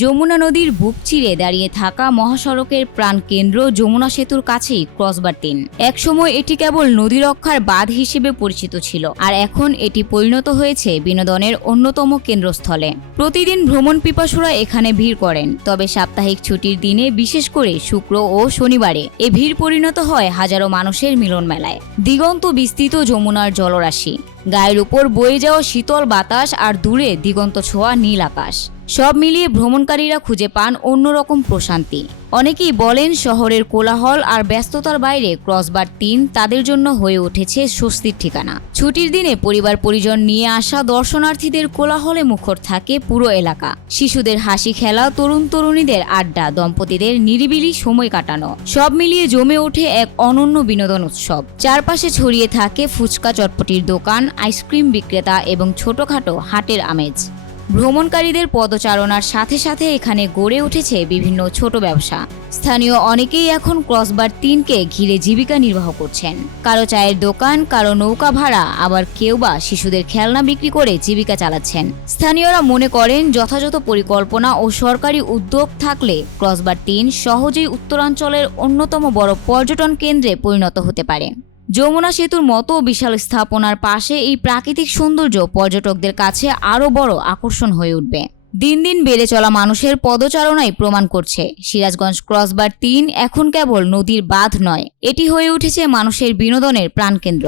যমুনা নদীর বুক চিরে দাঁড়িয়ে থাকা মহাসড়কের প্রাণকেন্দ্র যমুনা সেতুর কাছেই ক্রসবার তিন। একসময় এটি কেবল নদী রক্ষার বাঁধ হিসেবে পরিচিত ছিল, আর এখন এটি পরিণত হয়েছে বিনোদনের অন্যতম কেন্দ্রস্থলে। প্রতিদিন ভ্রমণ পিপাসুরা এখানে ভিড় করেন, তবে সাপ্তাহিক ছুটির দিনে বিশেষ করে শুক্র ও শনিবারে এ ভিড় পরিণত হয় হাজারো মানুষের মিলন মেলায় দিগন্ত বিস্তৃত যমুনার জলরাশি। গায়ের উপর বয়ে যাওয়া শীতল বাতাস আর দূরে দিগন্ত ছোঁয়া নীল আকাশ। সব মিলিয়ে ভ্রমণকারীরা খুঁজে পান অন্যরকম প্রশান্তি। অনেকেই বলেন শহরের কোলাহল আর ব্যস্ততার বাইরে ক্রসবার তিন তাদের জন্য হয়ে উঠেছে স্বস্তির ঠিকানা। ছুটির দিনে পরিবার পরিজন নিয়ে আসা দর্শনার্থীদের কোলাহলে মুখর থাকে পুরো এলাকা। শিশুদের হাসি খেলা, তরুণ তরুণীদের আড্ডা, দম্পতিদের নিরিবিলি সময় কাটানো, সব মিলিয়ে জমে ওঠে এক অনন্য বিনোদন উৎসব। চারপাশে ছড়িয়ে থাকে ফুচকা চটপটির দোকান, আইসক্রিম বিক্রেতা এবং ছোটখাটো হাটের আমেজ। ভ্রমণকারীদের পদচারণার সাথে সাথে এখানে গড়ে উঠেছে বিভিন্ন ছোট ব্যবসা। স্থানীয় অনেকেই এখন ক্রসবার তিনকে ঘিরে জীবিকা নির্বাহ করছেন। কারও চায়ের দোকান, কারও নৌকা ভাড়া, আবার কেউ বা শিশুদের খেলনা বিক্রি করে জীবিকা চালাচ্ছেন। স্থানীয়রা মনে করেন, যথাযথ পরিকল্পনা ও সরকারি উদ্যোগ থাকলে ক্রসবার তিন সহজেই উত্তরাঞ্চলের অন্যতম বড় পর্যটন কেন্দ্রে পরিণত হতে পারে। যমুনা সেতুর মতো বিশাল স্থাপনার পাশে এই প্রাকৃতিক সৌন্দর্য পর্যটকদের কাছে আরও বড় আকর্ষণ হয়ে উঠবে। দিন দিন বেড়ে চলা মানুষের পদচারণাই প্রমাণ করছে। সিরাজগঞ্জ ক্রসবার তিন এখন কেবল নদীর বাঁধ নয়, এটি হয়ে উঠেছে মানুষের বিনোদনের প্রাণকেন্দ্র।